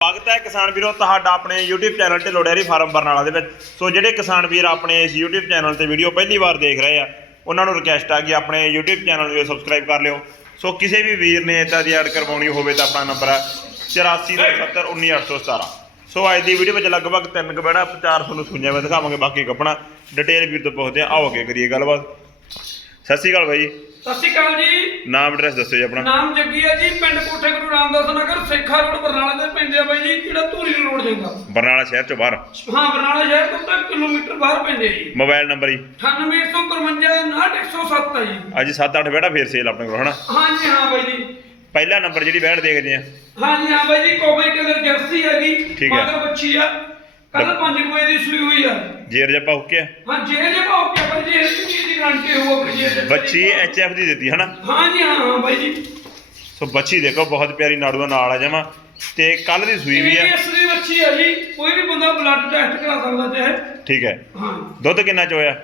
ਸਵਾਗਤ ਹੈ ਕਿਸਾਨ ਵੀਰੋ, ਤੁਹਾਡਾ ਆਪਣੇ YouTube ਚੈਨਲ 'ਤੇ ਡੈਰੀ ਫਾਰਮ ਬਰਨਾਲਾ ਦੇ ਵਿੱਚ। ਸੋ ਜਿਹੜੇ ਕਿਸਾਨ ਵੀਰ ਆਪਣੇ ਇਸ YouTube ਚੈਨਲ ਤੇ ਵੀਡੀਓ ਪਹਿਲੀ ਵਾਰ ਦੇਖ ਰਹੇ ਆ, ਉਹਨਾਂ ਨੂੰ ਰਿਕਵੈਸਟ ਆ ਕਿ ਆਪਣੇ YouTube ਚੈਨਲ ਨੂੰ ਸਬਸਕ੍ਰਾਈਬ ਕਰ ਲਿਓ। ਸੋ ਕਿਸੇ ਵੀ ਵੀਰ ਨੇ ਇਦਾਂ ਦੀ ਐਡ ਕਰਵਾਉਣੀ ਹੋਵੇ ਤਾਂ ਆਪਣਾ ਨੰਬਰ ਹੈ 8470191817 ਸੋ ਅੱਜ ਦੀ ਵੀਡੀਓ ਵਿੱਚ ਲਗਭਗ ਤਿੰਨ ਕੁ ਬੈੜਾ 400 ਨੂੰ ਸੁਣਿਆ ਮੈਂ ਦਿਖਾਵਾਂਗੇ, ਬਾਕੀ ਕੱਪਣਾ ਡਿਟੇਲ ਵੀਰ ਤੋਂ ਪੁੱਛਦੇ ਆ, ਆਓ ਅੱਗੇ ਕਰੀਏ ਗੱਲਬਾਤ। ਸਤਿ ਸ਼੍ਰੀ ਅਕਾਲ ਬਾਈ ਜੀ। ਸਤਿ ਸ਼੍ਰੀ ਅਕਾਲ ਜੀ। ਨਾਮ ਐਡਰੈਸ ਦੱਸੋ ਜੀ ਆਪਣਾ। ਨਾਮ ਜੱਗੀ ਹੈ ਜੀ ਪਿੰਡ ਕੋਠੇ ਗੁਰੂ ਰਾਮਦਾਸ ਨਗਰ ਸੇਖਾ ਰੋਡ ਬਰਨਾਲਾ ਦੇ ਪੈਂਦੇ ਆ ਬਾਈ ਜੀ ਜਿਹੜਾ ਧੂਰੀ ਰੋਡ ਜਾਂਦਾ। ਬਰਨਾਲਾ ਸ਼ਹਿਰ ਚੋਂ ਬਾਹਰ। ਹਾਂ ਬਰਨਾਲਾ ਸ਼ਹਿਰ ਤੋਂ ਤਾਂ ਕਿਲੋਮੀਟਰ ਬਾਹਰ ਪੈਂਦੇ ਆ ਜੀ। ਮੋਬਾਈਲ ਨੰਬਰ ਜੀ। 9853 98107 ਹੈ ਜੀ। ਅੱਜ 7-8 ਬੈੜਾ ਫੇਰ ਸੇਲ ਆਪਣੇ ਕੋਲ ਹਨਾ? ਹਾਂ ਜੀ ਹਾਂ ਬਾਈ ਜੀ। ਪਹਿਲਾ ਨੰਬਰ ਜਿਹੜੀ ਬੈੜ ਦੇਖਦੇ ਆ। ਹਾਂ ਜੀ ਹਾਂ ਬਾਈ ਜੀ ਕੋਬੇ ਕਲਰ ਜਰਸੀ ਹੈਗੀ ਠੀਕ ਹੈ। ਮਗਰ ਬੱਚੀ ਆ। ਕੱਲ 5 ਵਜੇ ਦੀ ਸੂਈ ਹੋਈ ਆ। ਜੇਰ ਜੱਪਾ ਓਕੇ ਆ। ਹਾਂ ਜੇ ਜੇ ਭਾਉ ਕੇ ਬਾਈ ਜੀ ਇਸ ਚੀਜ਼ ਦੀ ਗਾਰੰਟੀ ਹੋਊ ਆਪਣੀ ਜੇ ਬੱਚੀ ਐਚਐਫ ਦੀ ਦਿੱਤੀ ਹਨਾ? ਹਾਂ ਜੀ ਹਾਂ ਹਾਂ ਬਾਈ ਜੀ। ਸੋ ਬੱਚੀ ਦੇਖੋ ਬਹੁਤ ਪਿਆਰੀ ਨਾੜੂਆ ਨਾਲ ਆ ਜਾਵਾਂ ਤੇ ਕੱਲ ਦੀ ਸੂਈ ਵੀ ਇਸ ਦੀ ਬੱਚੀ ਆ ਜੀ ਕੋਈ ਵੀ ਬੰਦਾ ਬਲੱਡ ਟੈਸਟ ਕਰਾ ਸਕਦਾ ਚਾਹੇ। ਠੀਕ ਹੈ। ਹਾਂ। ਦੁੱਧ ਕਿੰਨਾ ਚ ਹੋਇਆ?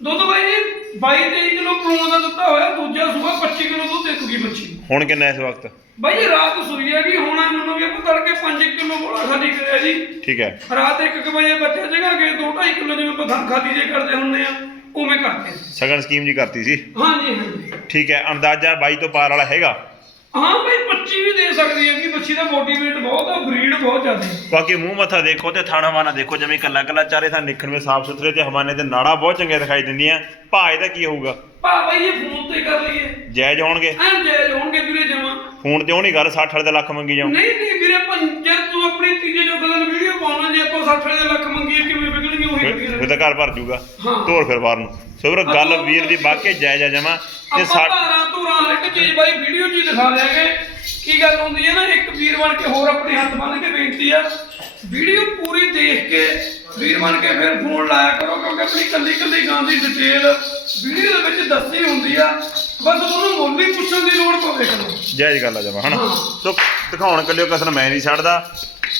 ਦੁੱਧ ਬਾਈ ਜੀ 22 23 ਕਿਲੋ ਪ੍ਰੂਨ ਦਾ ਦਿੱਤਾ ਹੋਇਆ ਦੂਜਾ ਸੂਆ 25 ਕਿਲੋ ਦੁੱਧ ਦੇ ਦੂਗੀ ਬੱਚੀ। ਹੁਣ ਕਿੰਨਾ ਇਸ ਵਕਤ? ਬਾਈ ਜੀ ਰਾਤ ਸੂਈ ਹੈਗੀ ਹੁਣ ਮੈਨੂੰ ਵੀ ਆਪਾਂ ਤੜਕੇ 5 ਕਿਲੋ ਬੋਲਾ ਖਾਲੀ ਕਰਿਆ ਜੀ। ਠੀਕ ਹੈ। ਰਾਤ 1 ਵਜੇ ਬੱਚਾ ਜਗਾ ਕੇ 2 2.5 ਕਿਲੋ ਜਿਵੇਂ ਥਾਂ ਖਾਲੀ ਜੇ ਕਰਦੇ ਹੁੰਨੇ ਆ ਉਵੇਂ ਕਰਦੇ ਸਗਨ ਸਕੀਮ ਜੀ ਕਰਤੀ ਸੀ? ਹਾਂ ਜੀ ਹਾਂ ਜੀ ਠੀਕ ਹੈ ਅੰਦਾਜ਼ਾ 22 ਤੋਂ ਪਾਰ ਵਾਲਾ ਹੈਗਾ? ਹਾਂ ਬਾਈ 25 ਵੀ ਦੇ ਸਕਦੀ ਹੈ ਕਿ ਬੱਚੀ ਦਾ weight ਬਹੁਤ ਆ ਬਰੀਡ ਬਹੁਤ ਜ਼ਿਆਦਾ ਹੈ। ਬਾਕੀ ਮੂੰਹ ਮੱਥਾ ਦੇਖੋ ਤੇ ਥਾਣਾ ਵਾਣਾ ਦੇਖੋ ਜਿਵੇਂ ਕੱਲਾ ਕੱਲਾ ਚਾਰੇ ਥਾਂ ਨਿਖਣ ਵਿੱਚ ਸਾਫ਼ ਸੁਥਰੇ ਤੇ ਹਵਾਨੇ ਤੇ ਨਾੜਾ ਬਹੁਤ ਚੰਗੇ ਦਿਖਾਈ ਦਿੰਦੀਆਂ। ਭਾਅ ਇਹਦਾ ਕੀ ਹੋਊਗਾ? ਭਾ ਬਾਈ ਇਹ ਫੋਨ ਤੇ ਕਰ ਲਈਏ। ਜਾਇਜ਼ ਹੋਣਗੇ? ਐਂ ਜੇ ਹੋਣਗੇ ਵੀਰੇ ਜਮਾ। ਫੋਨ ਤੇ ਉਹ ਨਹੀਂ ਗੱਲ 60 ਦੇ ਲੱਖ ਮੰਗੀ ਜਾਓ। ਨਹੀਂ ਨਹੀਂ ਵੀਰੇ ਪੰਜੇ ਤੂੰ ਆਪਣੀ ਤੀਜੇ ਜੋ ਕਦਨ ਵੀਡੀਓ ਪਾਉਣਾ ਜੇ ਆਪਾਂ 60 ਦੇ ਲੱਖ ਮੰਗੀਏ ਕਿਵੇਂ ਵਿਗੜਨਗੇ ਉਹੀ ਫਿਰ ਵਿਗੜਨਗੇ। ਤਾਂ ਘਰ ਭਰ ਜੂਗਾ। ਹਾਂ। ਤੋਰ ਫਿਰ ਬਾਹਰ ਨੂੰ। ਸੋ ਵੀਰੋ ਗੱਲ ਵੀਰ ਦੀ ਵਾਕਿਆ ਜਾਇਜ਼ ਆ ਜਮਾ। ਤੇ ਆਪਾਂ ਸੱਠ ਧਾਰਾਂ ਧੂਰਾਂ ਹਰ ਇੱਕ ਚੀਜ਼ ਬਾਈ ਵੀਡੀਓ 'ਚ ਹੀ ਦਿਖਾ ਦਿਆਂਗੇ। ਕੀ ਗੱਲ ਹੁੰਦੀ ਹੈ ਨਾ ਇੱਕ ਵੀਰ ਬਣ ਕੇ ਹੋਰ ਆਪਣੇ ਹੱਥ ਬੰਨ ਕੇ ਬੇਨਤੀ ਆ। ਵੀਡੀਓ ਪੂਰੀ ਦੇਖ ਕੇ ਵੀਰ ਬਣ ਕੇ ਫਿਰ ਫੋਨ ਲਾਇਆ ਕਰੋ ਕਿਉਂਕਿ ਆਪਣੀ ਕੱਲੀ ਕੱਲੀ ਗਾਂ ਦੀ ਡਿਟੇਲ ਵੀਡੀਓ ਦੇ ਵਿੱਚ ਦੱਸੀ ਹੁੰਦੀ ਆ। ਬਸ ਉਹਨੂੰ ਮੁੱਲ ਹੀ ਪੁੱਛਣ ਦੀ ਲੋੜ ਪਵੇ। ਕਰੋ ਜਾਇਜ਼ ਗੱਲ ਆ ਜਮਾ ਹਨਾ। ਸੋ ਦਿਖਾਉਣ ਕੱਲਿਓ ਕਸਰ ਮੈਂ ਨਹੀਂ ਛੱਡਦਾ।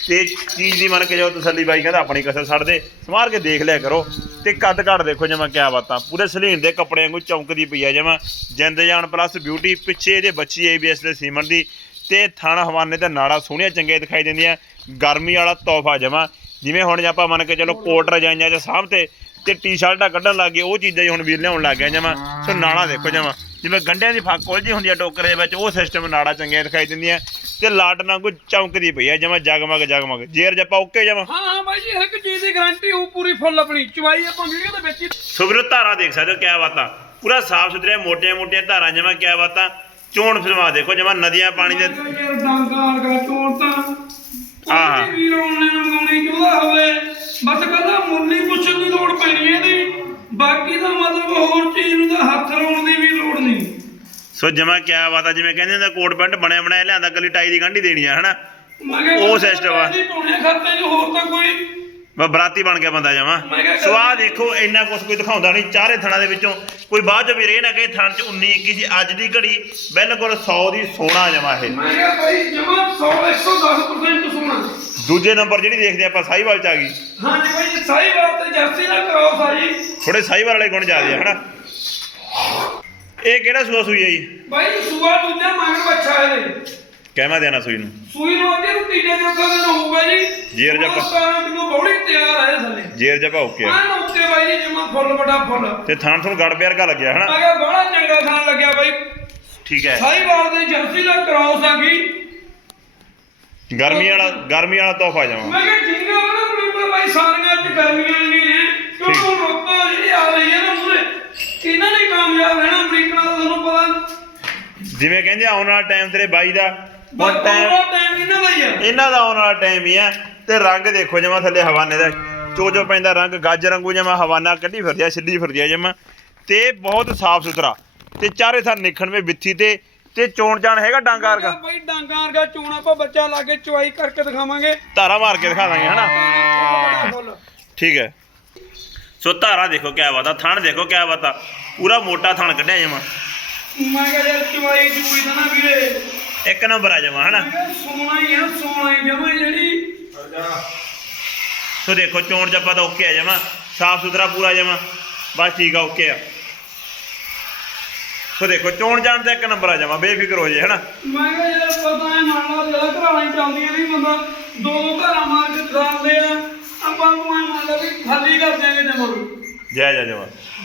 ਤੇ ਚੀਜ਼ ਦੀ ਮੰਨ ਕੇ ਜਾਓ ਤਸੱਲੀ ਬਾਈ ਕਹਿੰਦਾ ਆਪਣੀ ਕਸਰ ਛੱਡ ਦੇ, ਸਮਾਰ ਕੇ ਦੇਖ ਲਿਆ ਕਰੋ ਤੇ ਕੱਦ ਘੱਟ ਦੇਖੋ ਜਮਾ ਕਿਆ ਬਾਤਾਂ, ਪੂਰੇ ਸਲੀਨ ਦੇ ਕੱਪੜੇ ਵਾਂਗੂ ਚੌਂਕਦੀ ਪਈ ਆ ਜਮਾ ਜਿੰਦ ਜਾਨ ਪਲੱਸ ਬਿਊਟੀ ਪਿੱਛੇ ਇਹਦੇ ਬੱਚੀ ਏਬੀਐਸ ਦੇ ਸੀਮਨ ਦੀ ਤੇ ਥਣ ਹਵਾਨੇ ਤੇ ਨਾੜਾ ਸੋਹਣੀਆਂ ਚੰਗੇ ਦਿਖਾਈ ਦਿੰਦੀਆਂ, ਗਰਮੀ ਵਾਲਾ ਤੋਹਫਾ ਜਮਾ ਜਿਵੇਂ ਹੁਣ ਜੇ ਆਪਾਂ ਮੰਨ ਕੇ ਚਲੋ ਕੋਟ ਰਜਾਈਆਂ ਜਾਂ ਸਾਹਮਣੇ ਤੇ ਟੀ-ਸ਼ਰਟਾਂ ਕੱਢਣ ਲੱਗ ਗਏ, ਉਹ ਚੀਜ਼ਾਂ ਹੀ ਹੁਣ ਵੀਰ ਲਿਆਉਣ ਲੱਗ ਗਿਆ ਜਮਾ ਸੋ ਨਾੜਾ ਦੇਖੋ ਜਮਾ ਜਿਵੇਂ ਗੰਢਿਆਂ ਦੀ ਫੱਕ ਉਲਝੀ ਹੁੰਦੀ ਆ ਟੋਕਰੇ ਵਿੱਚ, ਉਹ ਸਿਸਟਮ ਨਾੜਾ ਚੰਗੀਆਂ ਦਿਖਾਈ ਦਿੰਦੀਆਂ ਤੇ ਲਾਟ ਵਾਂਗੂ ਚਮਕਦੀ ਪਈ ਆ ਜਮਾ ਜਗਮਗ ਜਗਮਗ। ਜੇਰ ਜੱਪਾ ਓਕੇ ਜਮਾ? ਹਾਂ ਹਾਂ ਬਾਈ ਜੀ ਹਰ ਇੱਕ ਚੀਜ਼ ਦੀ ਗਾਰੰਟੀ ਹੋਊ ਪੂਰੀ ਫੁੱਲ ਆਪਣੀ। ਚਵਾਈ ਆਪਾਂ ਵੀਡੀਓ ਦੇ ਵਿੱਚ ਹੀ ਧਾਰਾ ਦੇਖ ਸਕਦੇ ਹੋ ਕਿਆ ਬਾਤਾਂ। ਪੂਰਾ ਸਾਫ਼ ਸੁਥਰੇ ਮੋਟੀਆਂ ਮੋਟੀਆਂ ਧਾਰਾਂ ਜਮਾ ਕਿਆ ਬਾਤਾਂ। ਚੋਣ ਫਿਲਮਾ ਦੇਖੋ ਜਮਾ ਨਦੀਆਂ ਪਾਣੀ ਦੇ ਯਾਰ ਡਾਂਗਾ ਵਰਗਾ ਚੋਰ ਤਾਂ ਹਾਂ। ਕੋਈ ਵੀ ਵੀਰ ਆਨਲਾਈਨ ਮੰਗਾਉਣੀ ਚਾਹੁੰਦਾ ਹੋਵੇ। ਬਸ ਕਹਿੰਦਾ ਮੁੱਲ ਹੀ ਪੁੱਛਣ ਦੀ ਲੋੜ ਪੈਣੀ ਹੈ ਇਹਦੀ। ਬਾਕੀ ਦਾ ਮਤਲਬ ਹੋਰ ਚੀਜ਼ ਨੂੰ ਤਾਂ ਹੱਥ ਲਾਉਣ ਦੀ ਵੀ ਲੋੜ ਨਹੀਂ। ਸੋ ਜਮਾ ਕਿਆ ਬਾਤਾਂ ਜਿਵੇਂ ਕਹਿੰਦੇ ਨੇ ਕੋਟ ਪੈਂਟ ਬਣਿਆ ਬਣਾਇਆ ਲਿਆਂਦਾ ਕੱਲੀ ਟਾਈ ਦੀ ਗੰਢੀ ਦੇਣੀ ਆ ਹਨਾ? ਮੈਂ ਕਿਹਾ ਉਹ system ਆ। ਹੋਰ ਤਾਂ ਕੋਈ ਬਸ ਬਰਾਤੀ ਬਣ ਗਿਆ ਬੰਦਾ ਜਮਾ। ਸੋ ਆਹ ਦੇਖੋ ਇੰਨਾ ਕੁਛ ਕੋਈ ਦਿਖਾਉਂਦਾ ਨਹੀਂ ਚਾਰੇ ਥਣਾਂ ਦੇ ਵਿੱਚੋਂ ਕੋਈ ਬਾਅਦ ਚ ਵੀਰੇ ਨਾ ਕਹੇ ਥਣ ਚ 19 21 ਜੀ ਅੱਜ ਦੀ ਘੜੀ ਬਿਲਕੁਲ 100 ਦੀ ਸੋਨਾ ਜਮਾ ਇਹ। ਮੈਂ ਕਿਹਾ ਭਾਈ ਜਮਾ 100 110% ਸੋਨਾ। ਦੂਜੇ ਨੰਬਰ ਜਿਹੜੀ ਦੇਖਦੇ ਆਪਾਂ ਸਾਈਵਾਲ ਚ ਆ ਗਈ। ਹਾਂਜੀ ਭਾਈ ਸਾਈ ਬਾਤ ਤੇ ਜਰਸੀ ਦਾ ਕਰਾਓ ਸਾਜੀ ਥੋੜੇ ਸਾਈਵਾਲ ਵਾਲੇ ਗੁਣ ਜ਼ਿਆਦੇ ਆ ਹਨਾ? ਇਹ ਕਿਹੜਾ ਸੂਆ ਸੂਈ ਹੈ ਜੀ? ਭਾਈ ਸੂਆ ਦੂਜਾ ਮਗਰ ਬੱਚਾ ਇਹਦੇ ਕਹਿਮਾ ਦੇਣਾ ਸੂਈ ਨੂੰ। ਸੂਈ ਨੂੰ ਅੱਗੇ ਨੂੰ ਤੀਜੇ ਚੌਥਾ ਦਿਨ ਹੋਊਗਾ ਜੀ। ਜੇਰ ਜੱਪ। ਕਿਲੋ ਬੌੜੀ ਤਿਆਰ ਇਹ ਥੱਲੇ। ਜੇਰ ਜਪਾ ਓਕੇ ਆ ਮੈਂ ਉੱਤੇ ਬਾਈ ਜੀ ਜਮਾ ਫੁੱਲ ਵੱਡਾ ਫੁੱਲ। ਤੇ ਥਣ ਥਣ ਗੜ ਪਿਆਰ ਕਾ ਲੱਗਿਆ ਹਨਾ? ਅਗੇ ਬੜਾ ਚੰਗਾ ਥਾਂ ਲੱਗਿਆ ਬਾਈ। ਠੀਕ ਹੈ। ਸਾਈਵਾਲ ਦੇ ਜਰਸੀ ਦਾ ਕਰਾਉਸ ਆ ਗਈ। ਗਰਮੀ ਵਾਲਾ ਗਰਮੀ ਵਾਲਾ ਤੋਹਫਾ ਜਮਾ ਮੈਂ ਕਿਹਾ ਵਾਲਾ ਆਪਣੇ ਕੋਲ ਬਾਈ ਸਾਰੀਆਂ ਚ ਗਰਮੀਆਂ ਨਹੀਂ ਨੇ। ਕਿਉਂਕਿ ਠੀਕ। ਹੁਣ ਜਿਹੜੀ ਆ ਰਹੀ ਹੈ ਨਾ ਮੂਰੇ ਇਹਨਾਂ ਨੇ ਕਾਮਯਾਬ ਰਹਿਣਾ ਅਮਰੀਕਾ ਦਾ ਤੁਹਾਨੂੰ ਪਤਾ। ਜਿਵੇਂ ਕਹਿੰਦੇ ਆਉਣ ਵਾਲਾ ਟਾਈਮ ਤੇਰੇ ਬਾਈ ਦਾ। ਬਸ ਟਾਈਮ ਟਾਈਮ ਇਹਨਾਂ ਦਾ ਹੀ ਆ। ਇਹਨਾਂ ਦਾ ਆਉਣ ਵਾਲਾ ਟਾਈਮ ਹੀ ਆ। ਤੇ ਰੰਗ ਦੇਖੋ ਜਮਾ ਥੱਲੇ ਹਵਾਨੇ ਦਾ। ਚੋ ਚੋ ਪੈਂਦਾ ਰੰਗ ਗੱਜ ਰੰਗੂ ਜਮਾ ਹਵਾਨਾ ਕੱਢੀ ਫਿਰਦੀ ਆ ਛਿੱਲੀ ਫਿਰਦੀ ਆ ਜਮਾ। ਤੇ ਬਹੁਤ ਸਾਫ਼ ਸੁਥਰਾ। ਤੇ ਚਾਰੇ ਥਾਂ ਨਿਖਣ ਵਿੱਚ ਵਿੱਥੀ ਤੇ ਤੇ ਚੋਣ ਜਾਣ ਹੈਗਾ ਡਾਂਗਾ ਵਰਗਾ? ਬਾਈ ਡਾਂਗਾ ਵਰਗਾ ਚੋਣ ਆਪਾਂ ਬੱਚਾ ਲਾ ਕੇ ਚੁਆਈ ਕਰਕੇ ਦਿਖਾਵਾਂਗੇ। ਧਾਰਾ ਮਾਰ ਕੇ ਦਿਖਾ ਦਾਂਗੇ ਹਨਾ? ਫੁੱਲ। ਠੀਕ ਹੈ। ਸੋ ਧਾਰਾ ਦੇਖੋ ਕਿਆ ਬਾਤ ਆ ਥਣ ਦੇਖੋ ਕਿਆ ਬਾਤ ਆ ਪੂਰਾ ਮੋਟਾ ਥਣ ਕੱਢਿਆ ਜਮਾ। ਮੈਂ ਦਾ ਨਾ ਵੀਰੇ। ਇੱਕ ਨੰਬਰ ਆ ਜਮਾ ਹਨਾ? ਮੈਂ ਕਿਹਾ ਸੋਨਾ ਹੀ ਆ ਸੋਨਾ ਹੀ ਜਮਾ ਜਿਹੜੀ। ਸੋ ਦੇਖੋ ਚੋਣ ਜੱਪਾ ਤਾਂ ਓਕੇ ਆ ਜਮਾ। ਸਾਫ਼ ਸੁਥਰਾ ਪੂਰਾ ਜਮਾ। ਬਸ ਠੀਕ ਆ ਓਕੇ ਆ। ਸੋ ਦੇਖੋ ਚੋਣ ਜਾਣ ਦਾ ਇੱਕ ਨੰਬਰ ਆ ਜਾਵਾਂ ਬੇਫਿਕਰ ਹੋ ਜੇ ਹਨਾ? ਮੈਂ ਕਿਹਾ ਯਾਰ ਪਤਾ ਹੈ ਮੰਨ ਲਾ ਜਿਹੜਾ ਘਰਾਂ ਹੀ ਚੱਲਦੀਆਂ ਨਹੀਂ ਬੰਦਾ ਦੋ ਦੋ ਘਰਾਂ ਮਾਰ ਕੇ ਦਿਖਾਉਂਦੇ ਆ ਆਪਾਂ ਨੂੰ ਐਂ ਮੰਨ ਲਾ ਵੀ ਖਾਲੀ ਕਰ ਦਿਆਂਗੇ ਜਮਾਂ ਜੈ ਜੈ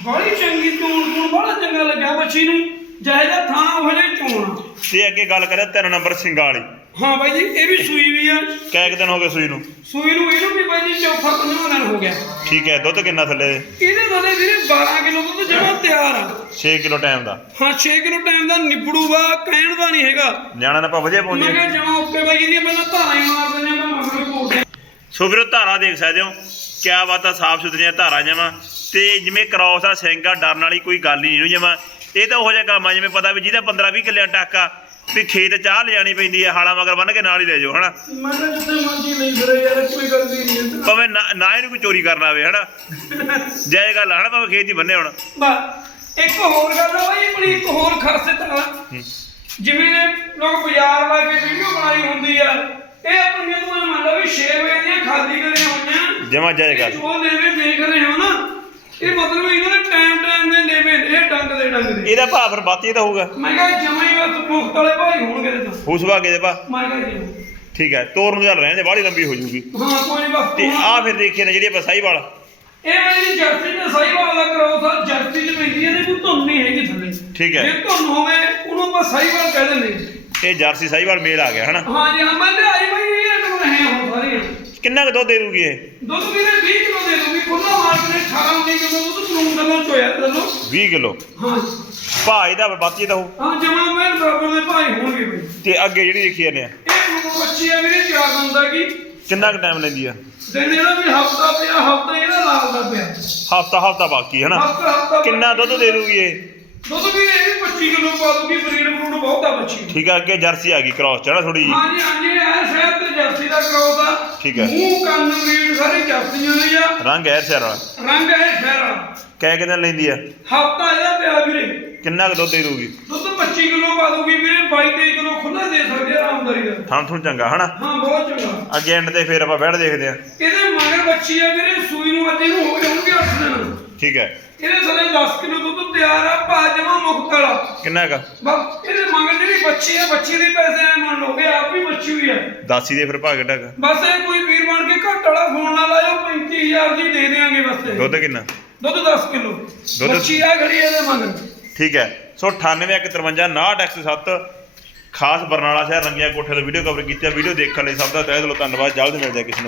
ਬੜੀ ਚੰਗੀ ਚੋਣ ਚੋਣ ਬੜਾ ਚੰਗਾ ਲੱਗਿਆ ਬੱਚੀ ਨੂੰ। ਜਿਹੋ ਜਿਹਾ ਥਾਣਾ ਉਹ ਜਿਹੀ ਚੋਣ। ਤੇ ਅੱਗੇ ਗੱਲ ਕਰਿਆ ਤਿੰਨ ਨੰਬਰ ਸਿੰਘਾਂ ਵਾਲੀ। ਹਾਂ ਬਾਈ ਜੀ ਇਹ ਵੀ ਸੂਈ ਵੀ ਆ। ਕੈ ਕੁ ਦਿਨ ਹੋ ਗਏ ਸੂਈ ਨੂੰ? ਸੂਈ ਨੂੰ ਇਹਨੂੰ ਵੀ ਬਾਈ ਜੀ ਚੌਥਾ ਪੰਜਵਾਂ ਦਿਨ ਹੋ ਗਿਆ। ਠੀਕ ਹੈ ਦੁੱਧ ਕਿੰਨਾ ਥੱਲੇ? ਇਹਦੇ ਥੱਲੇ ਵੀਰੇ 12 ਕਿਲੋ ਦੁੱਧ ਜਮਾ ਤਿਆਰ ਆ। 6 ਕਿਲੋ ਟਾਈਮ ਦਾ। ਹਾਂ 6 ਕਿਲੋ ਟਾਈਮ ਦਾ ਨਿਬੜੂਗਾ ਕਹਿਣ ਦਾ ਨਹੀਂ ਹੈਗਾ। ਨਿਆਣਾ ਨਾ ਆਪਾਂ ਮੈਂ ਪਾਉਂਦੇ ਕਿਹਾ ਜਮਾ ਓਕੇ ਬਾਈ ਇਹਦੀਆਂ ਪਹਿਲਾਂ ਧਾਰਾਂ ਹੀ ਮਾਰ ਦਿੰਦੇ ਆ ਮੈਂ ਮਗਰ ਬੋਲਦੇ ਸੋ ਵੀਰੋ ਧਾਰਾ ਦੇਖ ਸਕਦੇ ਹੋ। ਕਿਆ ਬਾਤ ਆ ਸਾਫ਼ ਸੁਥਰੀਆਂ ਧਾਰਾਂ ਜਮਾ। ਤੇ ਜਿਵੇਂ ਕ੍ਰੋਸ ਆ ਸਿੰਘਾ ਡਰਨ ਵਾਲੀ ਕੋਈ ਗੱਲ ਹੀ ਨਹੀਂ ਜਮਾ। ਇਹ ਤਾਂ ਉਹੋ ਜਿਹਾ ਕੰਮ ਆ ਜਿਵੇਂ ਪਤਾ ਵੀ ਜਿਹਦਾ 15 20 ਕਿੱਲੇ ਟਾਕਾ ਵੀ ਖੇਤ ਚਾਹ ਲਿਜਾਣੀ ਪੈਂਦੀ ਹੈ ਹਾਲਾ ਮਗਰ ਬੰਨ ਕੇ ਨਾਲ ਹੀ ਲੈ ਜਾਓ ਹਨਾ? ਮੈਂ ਕਿਹਾ ਜਿੱਥੇ ਮਰਜ਼ੀ ਲਈ ਫਿਰੇ ਯਾਰ ਕੋਈ ਗੱਲ ਨਹੀਂ ਹੈ ਭਾਵੇਂ ਨਾ ਨਾ ਇਹਨੂੰ ਕੋਈ ਚੋਰੀ ਕਰਨਾ ਆਵੇ ਹਨਾ? ਜੈ ਗੱਲ ਆ ਹਨਾ? ਭਾਵੇਂ ਖੇਤ ਹੀ ਬੰਨੇ ਹੁਣ। ਬਸ ਇੱਕ ਹੋਰ ਗੱਲ ਆ ਬਾਈ ਆਪਣੀ ਇੱਕ ਹੋਰ ਖਾਸੀਅਤ ਆ ਜਿਵੇਂ ਲੋਕ ਬਾਜ਼ਾਰ ਲਾ ਕੇ ਵੀਡੀਓ ਬਣਾਈ ਹੁੰਦੀ ਆ ਇਹ ਆਪਣੀਆਂ ਐਂ ਮੰਨ ਲਓ ਵੀ 6 ਵਜੇ ਦੀਆਂ ਖਾਲੀ ਕਰੀਆਂ ਹੋਈਆਂ। ਜਮਾ ਜੈ ਇਹ ਗੱਲ। ਜੋ ਲੈਵੇ ਦੇਖ ਰਹੇ ਹੋ ਨਾ ਇਹ ਮਤਲਬ ਇਹਨਾਂ ਨੇ ਟਾਈਮ ਟਾਈਮ ਦੇ ਲੈਵੇ ਇਹ ਡੰਗ ਦੇ ਡੰਗ ਦੇ। ਇਹਦਾ ਭਾਅ ਫਿਰ ਬਾਤੀ ਤਾਂ ਹੋਊਗਾ। ਮੈਂ ਕਿਹਾ ਜਮਾਂ ਹੀ ਬਸ ਮੁਫਤ ਵਾਲੇ ਭਾਈ ਹੋਣਗੇ ਤਾਂ। ਹੁਸਵਾ ਕੇ ਦੇ ਪਾ ਮੈਂ ਕਿਹਾ ਜੀ। ਠੀਕ ਹੈ ਤੋਰ ਨੂੰ ਚੱਲ ਰਹਿੰਦੇ ਬਾਹਲੀ ਲੰਬੀ ਹੋ ਜੂਗੀ ਹਾਂ ਕੋਈ ਬਸ ਤੇ ਆ ਫਿਰ ਦੇਖੀਏ ਨਾ ਜਿਹੜੀ ਆਪਾਂ ਸਾਈ ਵਾਲਾ ਇਹ ਮੇਰੀ ਜਰਸੀ ਤੇ ਸਹੀ ਵਾਲਾ ਕਰੋ ਸਰ ਜਰਸੀ ਚ ਪੈਂਦੀ ਹੈ ਨੇ ਕੋਈ ਧੁੰਨ ਨਹੀਂ ਹੈਗੀ ਥੱਲੇ। ਠੀਕ ਹੈ। ਜੇ ਧੁੰਨ ਹੋਵੇ ਉਹਨੂੰ ਆਪਾਂ ਸਹੀ ਵਾਲ ਕਹਿ ਦਿੰਦੇ ਇਹ ਜਰਸੀ ਸਾਈ ਵਾਲ ਮੇਲ ਆ ਗਿਆ ਹਨਾ? ਹਾਂ ਜੀ ਹਾਂ ਮੈਂ ਲਿਆਈ ਬਈ ਇਹ ਤਾਂ ਹੈ ਹੁਣ ਸਾਰੀ। ਕਿੰਨਾ ਕੁ ਦੁੱਧ ਦੇ ਦੂਗੀ ਇਹ? ਦੁੱਧ ਵੀਰੇ 20 ਕਿਲੋ ਦੇ ਦੂਗੀ ਖੁੱਲਾ ਮਾਰਕ ਨੇ 18 19 ਕਿਲੋ ਦੁੱਧ ਪਲੂਨ ਗੱਲੋਂ ਚੋਇਆ ਦੱਲੋ 20 ਕਿਲੋ? ਹਾਂ। ਭਾਅ ਇਹਦਾ ਬਾਤੀ ਤਾਂ ਹੋ ਹਾਂ ਜਮਾ ਮੈਂ ਬਰਾਬਰ ਦੇ ਭਾਈ ਹੋਣਗੇ ਬਈ। ਤੇ ਅੱਗੇ ਜਿਹੜੀ ਦੇਖੀ ਜਾਂਦੇ ਆ? ਇਹ ਨੂੰ ਬੱਚੀ ਆ ਵੀਰੇ ਚਾਰ ਦਿੰਦਾ ਕੀ? ਕਿੰਨਾ ਕੁ ਟਾਈਮ ਲੈਂਦੀ ਆ? ਦਿਨ ਇਹਦਾ ਵੀ ਹਫਤਾ ਪਿਆ ਹਫਤਾ ਇਹਦਾ ਲਾਲ ਦਾ ਪਿਆ। ਹਫਤਾ ਹਫਤਾ ਬਾਕੀ ਹੈ ਨਾ ਕਿੰਨਾ ਦੁੱਧ ਦੇ ਦੂਗੀ ਇਹ? ਦੁੱਧ ਵੀ 25 ਕਿਲੋ ਪਾ ਦੂਗੀ? ਬਰੀਡ ਬਰੂਡ ਬਹੁਤ ਆ ਬੱਚੀ ਠੀਕ ਆ ਅੱਗੇ ਜਰਸੀ ਆ ਗਈ ਕ੍ਰਾਸ ਚ ਹੈ ਨਾ ਥੋੜੀ ਜੀ ਹਾਂਜੀ ਹਾਂਜੀ ਇਹ ਸ਼ਹਿਰ ਤੇ ਜਰਸੀ ਦਾ ਕਰਾਉ ਦਾ ਠੀਕ ਹੈ। ਮੂੰਹ ਕੰਨ ਬਰੀਡ ਸਾਰੀ ਜਰਸੀਆਂ ਦੀ ਆ। ਰੰਗ ਐਰ ਸਿਰ ਵਾਲਾ। ਰੰਗ ਹੈ ਸ਼ਹਿਰ ਵਾਲਾ। ਕਹਿ ਕਿੰਨਾ ਲੈਂਦੀ ਆ? ਹਫਤਾ ਇਹਦਾ ਪਿਆ ਵੀਰੇ। ਕਿੰਨਾ ਕੁ ਦੁੱਧ ਦੇ ਦੂਗੀ ਦੁੱਧ 25 ਕਿਲੋ ਪਾ ਦੂਗੀ ਵੀਰੇ 22 23 ਕਿਲੋ ਖੁੱਲਾ ਦੇ ਸਕਦੇ ਆ ਆਰਾਮਦਾਰੀ ਦਾ ਥਣ ਥੁਣ ਚੰਗਾ ਹਨਾ? ਹਾਂ ਬਹੁਤ ਚੰਗਾ। ਅੱਗੇ ਐਂਡ ਤੇ ਫੇਰ ਆਪਾਂ ਬੈਠ ਦੇਖਦੇ ਆ ਇਹਦੇ ਮਗਰ ਬੱਚੀ ਆ ਵੀਰੇ ਸੂਈ ਨੂੰ ਅੱਜ ਇਹਨੂੰ ਹੋ ਗਏ ਹੋਣਗੇ 8 ਦਿਨ ਠੀਕ ਹੈ। ਇਹਦੇ ਥੱਲੇ 10 ਕਿਲੋ ਦੁੱਧ ਤਿਆਰ ਆ ਭਾ ਜਮਾ ਮੁਕਤ ਵਾਲਾ ਕਿੰਨਾ ਕਾ ਬਸ ਇਹਦੇ ਮਗਰ ਜਿਹੜੀ ਬੱਚੀ ਆ ਬੱਚੀ ਦੇ ਪੈਸੇ ਐ ਮੰਨ ਲਓਗੇ ਆਪ ਵੀ ਬੱਚੀ ਹੋਈ ਆ। ਦਾਸੀ ਦੇ ਫਿਰ ਭਾਅ ਕਿੱਡਾ ਕਾ ਬਸ ਇਹ ਕੋਈ ਵੀਰ ਬਣ ਕੇ ਘੱਟ ਵਾਲਾ ਫੋਨ ਨਾ ਲਾਇਓ 35000 ਦੀ ਦੇ ਦੇਾਂਗੇ ਬਸ ਇਹ। ਦੁੱਧ ਕਿੰਨਾ? ਦੁੱਧ 10 ਕਿਲੋ। ਬੱਚੀ ਆ ਖੜੀ ਇਹਦੇ ਮਗਰ ਠੀਕ ਹੈ। ਸੋ 9853 98107 ਖਾਸ ਬਰਨਾਲਾ ਸ਼ਹਿਰ ਰੰਗੀਆਂ ਕੋਠੇ ਤੋਂ ਵੀਡੀਓ ਕਵਰ ਕੀਤੀ ਵੀਡੀਓ ਦੇਖਣ ਲਈ ਸਭ ਦਾ ਤਹਿ ਦਿਲੋਂ ਧੰਨਵਾਦ। ਜਲਦ ਮਿਲਦੇ ਆ ਕਿਸੇ